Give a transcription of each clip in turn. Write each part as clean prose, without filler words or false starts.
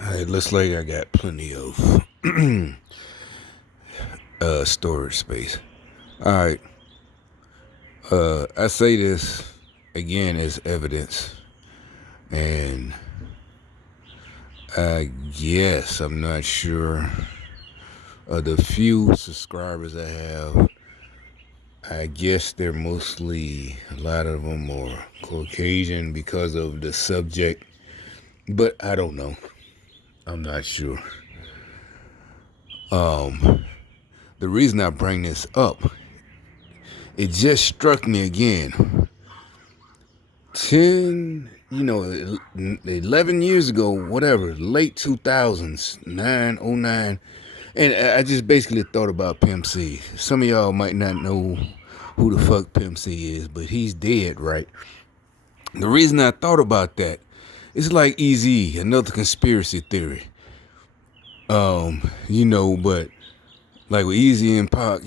It looks like I got plenty of storage space. All right. I say this again as evidence, and I guess I'm not sure. Of the few subscribers I have, I guess they're mostly, a lot of them are Caucasian because of the subject, but I don't know. I'm not sure. The reason I bring this up, it just struck me again. 11 years ago, whatever, late 2000s, 909, and I just basically thought about Pimp C. Some of y'all might not know who the fuck Pimp C is, but he's dead, right? The reason I thought about that, it's like Easy, another conspiracy theory. But like with Easy and Pac,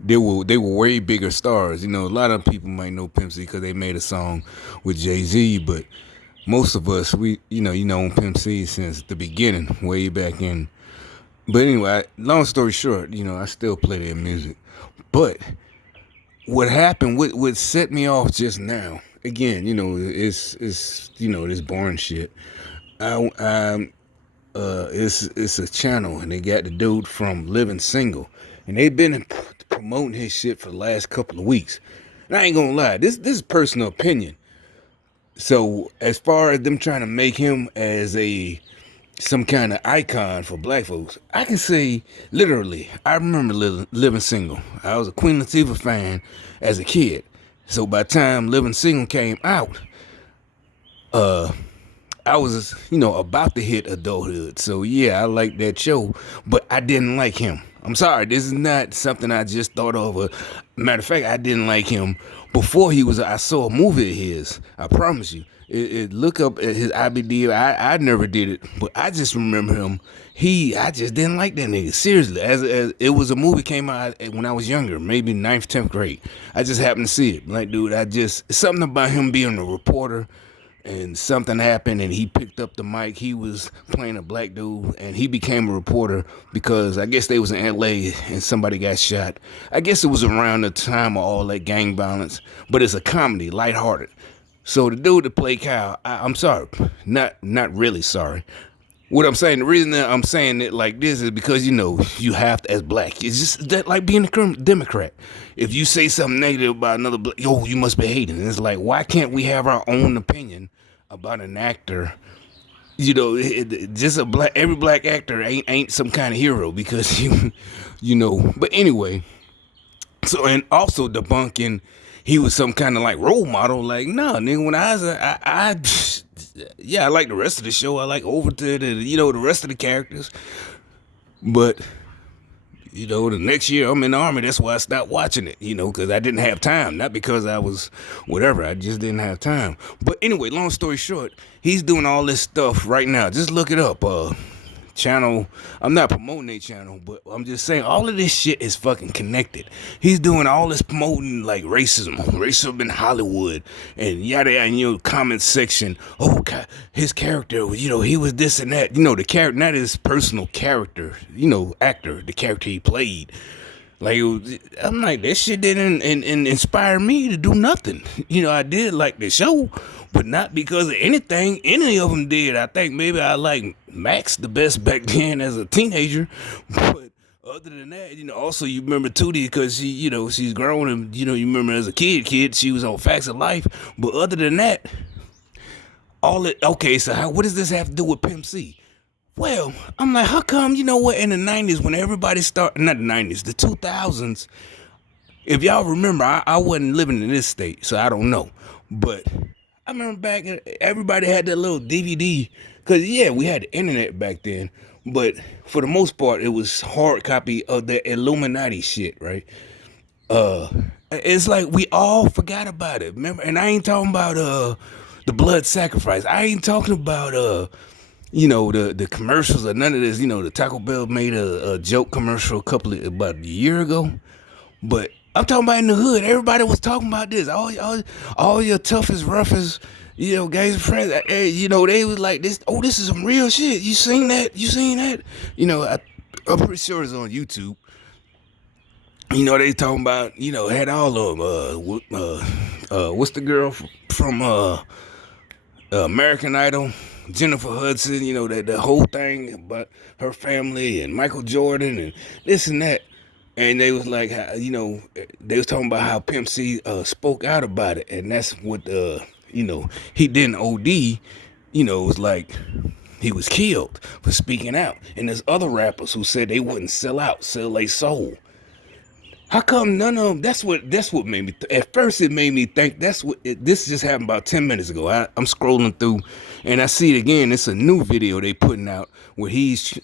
they were way bigger stars. A lot of people might know Pimp C because they made a song with Jay-Z, but most of us, we Pimp C since the beginning, way back in. But anyway, long story short, I still play their music. But what happened, what set me off just now, again, it's this boring shit. It's a channel, and they got the dude from Living Single, and they've been promoting his shit for the last couple of weeks. And I ain't gonna lie, this is personal opinion. So as far as them trying to make him as some kind of icon for black folks, I can say literally, I remember Living Single. I was a Queen Latifah fan as a kid. So by the time Living Single came out, I was, about to hit adulthood. So yeah, I liked that show, but I didn't like him. I'm sorry, this is not something I just thought of. Matter of fact, I didn't like him before he was. I saw a movie of his. I promise you. Look up at his IBD. I never did it, but I just remember him. I just didn't like that nigga. Seriously, as it was a movie came out when I was younger, maybe ninth, 10th grade. I just happened to see it. Like, dude, something about him being a reporter, and something happened and he picked up the mic. He was playing a black dude and he became a reporter because I guess they was in LA and somebody got shot. I guess it was around the time of all that gang violence, but it's a comedy, lighthearted. So the dude that played Kyle, I'm sorry, not really sorry. What I'm saying, the reason that I'm saying it like this is because, you have to, as black, it's just that like being a Democrat. If you say something negative about another black, you must be hating. And it's like, why can't we have our own opinion about an actor? Just every black actor ain't some kind of hero because But anyway, so, and also debunking he was some kind of like role model. Like, nah, nigga, when I was yeah, I like the rest of the show. I like Overton and the rest of the characters. But the next year I'm in the army. That's why I stopped watching it. Because I didn't have time. Not because I was whatever. I just didn't have time. But anyway, long story short, he's doing all this stuff right now. Just look it up. Channel. I'm not promoting a channel, but I'm just saying all of this shit is fucking connected. He's doing all this promoting like racism in Hollywood, and yada yada. Comment section. Oh God, his character, he was this and that. The character, not his personal character. Actor, the character he played. Like, I'm like, that shit didn't inspire me to do nothing. I did like the show, but not because of anything any of them did. I think maybe I like Max the best back then as a teenager, but other than that, also you remember Tootie because she's grown, and you remember as a kid, she was on Facts of Life. But other than that, okay. So what does this have to do with Pimp C? Well, I'm like, how come, in the 90s when everybody started, not the 90s, the 2000s, if y'all remember, I wasn't living in this state, so I don't know. But I remember back, everybody had that little DVD, because, yeah, we had the internet back then, but for the most part, it was hard copy of the Illuminati shit, right? It's like we all forgot about it, remember? And I ain't talking about the blood sacrifice. I ain't talking about the commercials or none of this. The Taco Bell made a joke commercial about a year ago, but I'm talking about in the hood. Everybody was talking about this. All your toughest, roughest, gangster friends, they was like this. Oh, this is some real shit. You seen that? You seen that? I'm pretty sure it's on YouTube. They talking about, had all of them. What's the girl from American Idol? Jennifer Hudson, that the whole thing about her family and Michael Jordan and this and that. And they was like, they was talking about how Pimp C spoke out about it. And that's what, he didn't OD, it was like he was killed for speaking out. And there's other rappers who said they wouldn't sell their soul. How come none of them? That's what made me. At first, it made me think this just happened about 10 minutes ago. I'm scrolling through, and I see it again. It's a new video they putting out where he's.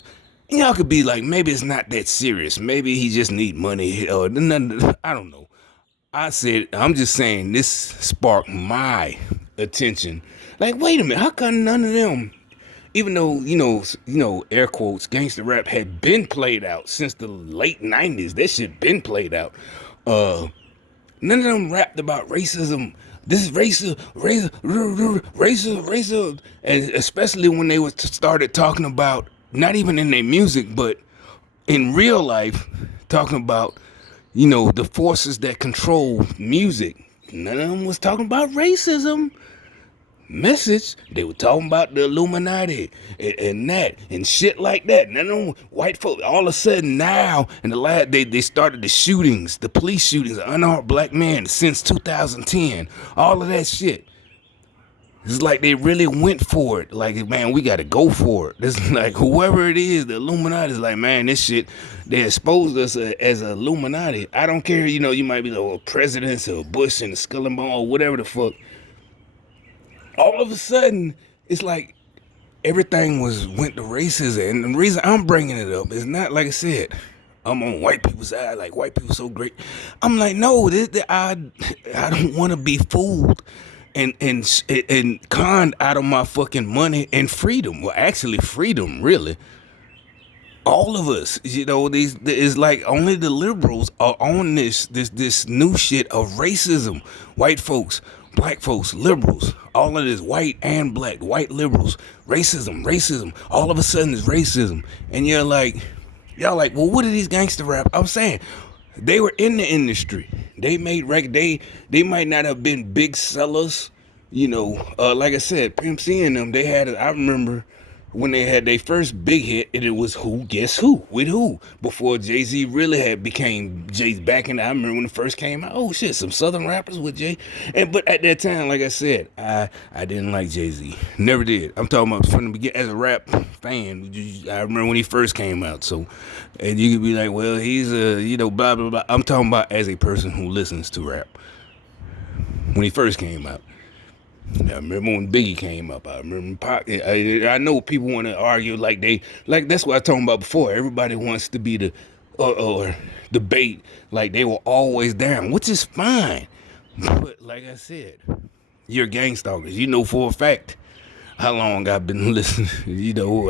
Y'all could be like, maybe it's not that serious. Maybe he just need money or nothing. I don't know. I'm just saying this sparked my attention. Like, wait a minute, how come none of them? Even though, air quotes, gangster rap had been played out since the late 90s. That shit been played out. None of them rapped about racism. This is racism. And especially when they started talking about, not even in their music, but in real life, talking about, the forces that control music. None of them was talking about racism. Message, they were talking about the Illuminati and that and shit like that. None of them white folk, all of a sudden now, in the last, they started the shootings, the police shootings, unarmed black men since 2010. All of that shit. It's like they really went for it. Like, man, we got to go for it. This is like, whoever it is, the Illuminati is like, man, this shit, they exposed us as a Illuminati. I don't care, you might be the presidents or Bush and the Skull and Bone or whatever the fuck. All of a sudden, it's like everything went to racism. And the reason I'm bringing it up is not, like I said, I'm on white people's side, like white people so great. I'm like, no, I don't want to be fooled and conned out of my fucking money and freedom. Well, actually, freedom, really. All of us, these is like only the liberals are on this new shit of racism. White folks, black folks, liberals, all of this white and black, white liberals, racism. All of a sudden it's racism, and y'all like, well, what are these gangster rap? I'm saying they were in the industry. They made record. They might not have been big sellers, like I said, Pimp C and them. They had. I remember when they had their first big hit, and it was Who Guess Who with Who, before Jay-Z really had became Jay's back in. I remember when it first came out. Oh shit, some Southern rappers with Jay, but at that time, like I said, I didn't like Jay-Z, never did. I'm talking about from the beginning as a rap fan. I remember when he first came out. So, and you could be like, well, he's blah blah blah. I'm talking about as a person who listens to rap when he first came out. I remember when Biggie came up. I remember Pac. I know people want to argue like that's what I was talking about before. Everybody wants to be the or debate like they were always down, which is fine. But like I said, you're gang stalkers. You know for a fact how long I've been listening.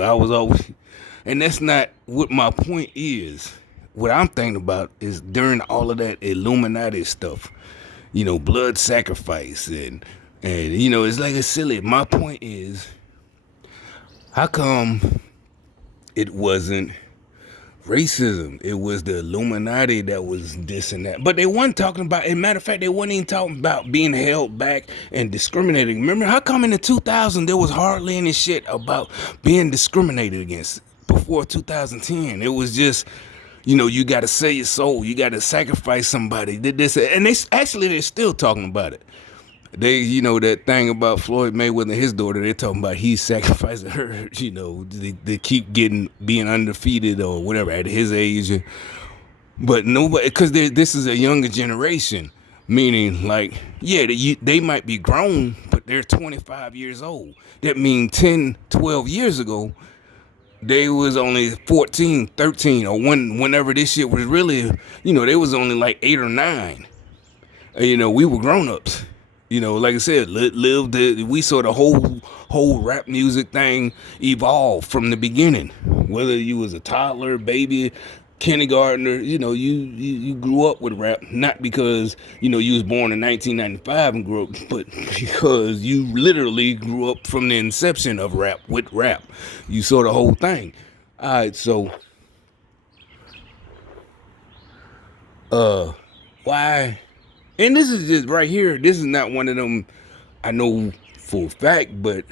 I was always, and that's not what my point is. What I'm thinking about is during all of that Illuminati stuff, blood sacrifice and it's like it's silly. My point is, how come it wasn't racism? It was the Illuminati that was this and that. But they weren't talking about, as a matter of fact, they weren't even talking about being held back and discriminating. Remember, how come in the 2000s there was hardly any shit about being discriminated against before 2010? It was just, you got to sell your soul. You got to sacrifice somebody. Did this. And they're still talking about it. They, that thing about Floyd Mayweather and his daughter, they're talking about he sacrificing her, they keep being undefeated or whatever at his age. But nobody, because this is a younger generation, meaning like, yeah, they might be grown, but they're 25 years old. That means 10, 12 years ago, they was only 14, 13, or whenever this shit was really, they was only like 8 or 9. We were grown-ups. Like I said, we saw the whole rap music thing evolve from the beginning. Whether you was a toddler, baby, kindergartner, you grew up with rap, not because, you was born in 1995 and grew up, but because you literally grew up from the inception of rap with rap. You saw the whole thing. All right, so why? And this is just right here. This is not one of them I know for a fact, but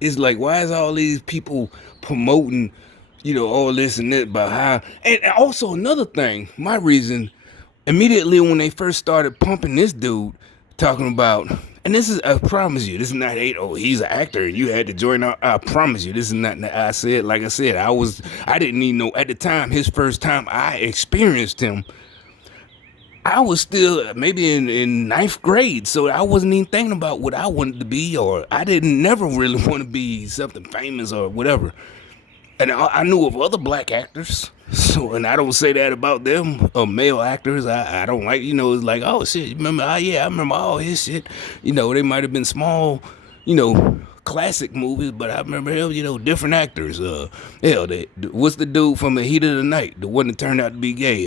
it's like, why is all these people promoting, all this and that about how? And also another thing, my reason, immediately when they first started pumping this dude, talking about, and this is, I promise you, this is not hate. Oh, he's an actor, and you had to join. I promise you, this is not. I said, like I said, I didn't even know at the time. His first time I experienced him, I was still maybe in ninth grade, so I wasn't even thinking about what I wanted to be, or I didn't never really want to be something famous or whatever. And I knew of other black actors, so, and I don't say that about them, male actors. I don't like, it's like, oh shit, you remember? Oh yeah, I remember all his shit. They might have been small, classic movies, but I remember him, different actors. Hell, what's the dude from The Heat of the Night, the one that turned out to be gay?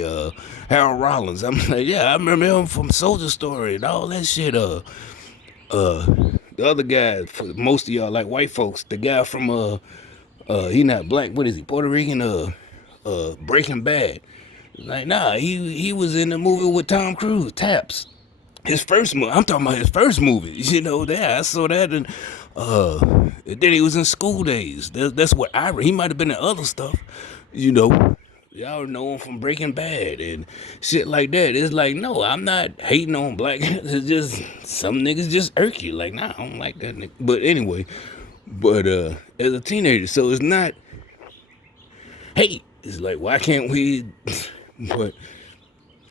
Harold Rollins. I'm like, yeah, I remember him from Soldier Story and all that shit. The other guy, for most of y'all like white folks, the guy from he not black. What is he? Puerto Rican. Breaking Bad. Like, nah, he was in the movie with Tom Cruise, Taps. His first movie. I'm talking about his first movie. I saw that, and then he was in School Days. That's what he might have been in other stuff. Y'all know him from Breaking Bad and shit like that. It's like, no, I'm not hating on black. It's just some niggas just irk you. Like, nah, I don't like that nigga. But anyway, as a teenager, so it's not hate. It's like, why can't we? But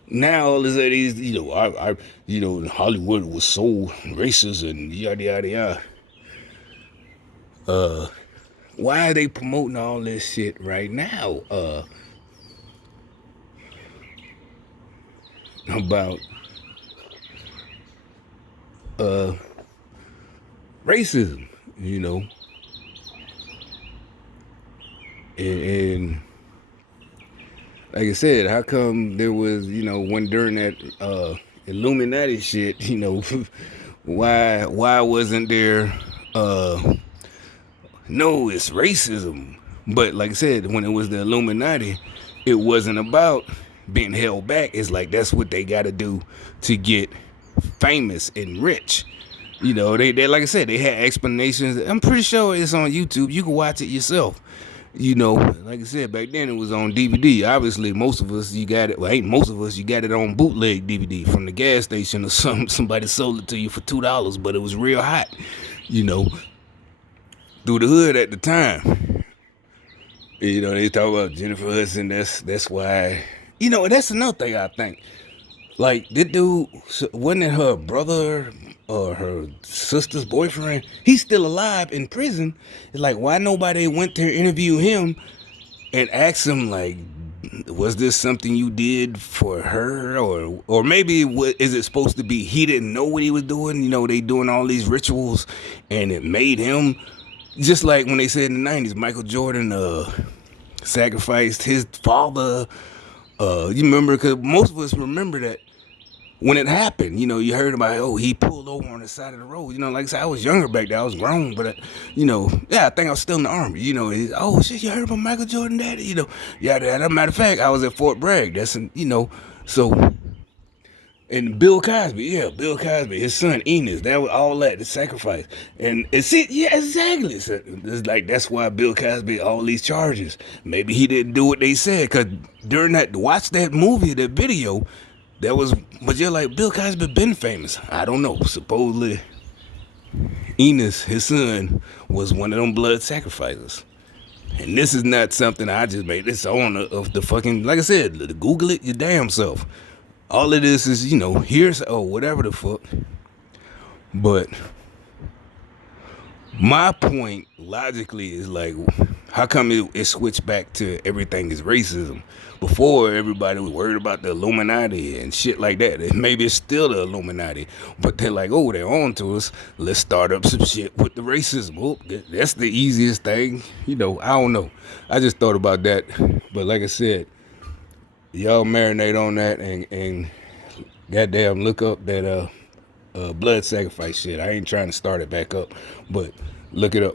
now all of a sudden, Hollywood was so racist and yada yada yada. Why are they promoting all this shit right now? About racism, and like I said, how come there was, when during that Illuminati shit, why wasn't there no, it's racism. But like I said, when it was the Illuminati, it wasn't about being held back. It's like that's what they gotta do to get famous and rich. They like I said, they had explanations. I'm pretty sure it's on YouTube. You can watch it yourself. Like I said, back then it was on DVD. Obviously, most of us, you got it. Well, ain't most of us, you got it on bootleg DVD from the gas station or something. Somebody sold it to you for $2, but it was real hot, through the hood at the time. They talk about Jennifer Hudson. That's why. That's another thing I think. Like, this dude, wasn't it her brother or her sister's boyfriend? He's still alive in prison. It's like, why nobody went to interview him and asked him, like, was this something you did for her? Or maybe, is it supposed to be he didn't know what he was doing? They doing all these rituals and it made him, just like when they said in the 90s, Michael Jordan sacrificed his father. You remember, because most of us remember that when it happened, you heard about, oh, he pulled over on the side of the road. Like I said, I was younger back then. I was grown, but, I think I was still in the Army. Oh, shit, you heard about Michael Jordan, daddy? Yeah, as a matter of fact, I was at Fort Bragg. That's, so, and Bill Cosby, his son Enos, that was all that, the sacrifice. And yeah, exactly. So it's like, that's why Bill Cosby, all these charges. Maybe he didn't do what they said, because during that, watch that movie, that video, but you're like, Bill Cosby been famous. I don't know. Supposedly, Enos, his son, was one of them blood sacrifices. And this is not something I just made. This on of the fucking, like I said, Google it your damn self. All of this is, here's, whatever the fuck. But my point logically is like, how come it switched back to everything is racism? Before, everybody was worried about the Illuminati and shit like that. Maybe it's still the Illuminati, but they're like, oh, they're on to us. Let's start up some shit with the racism. Oh, that's the easiest thing. I don't know. I just thought about that. But like I said, Y'all marinate on that and goddamn look up that blood sacrifice shit. I ain't trying to start it back up, but look it up.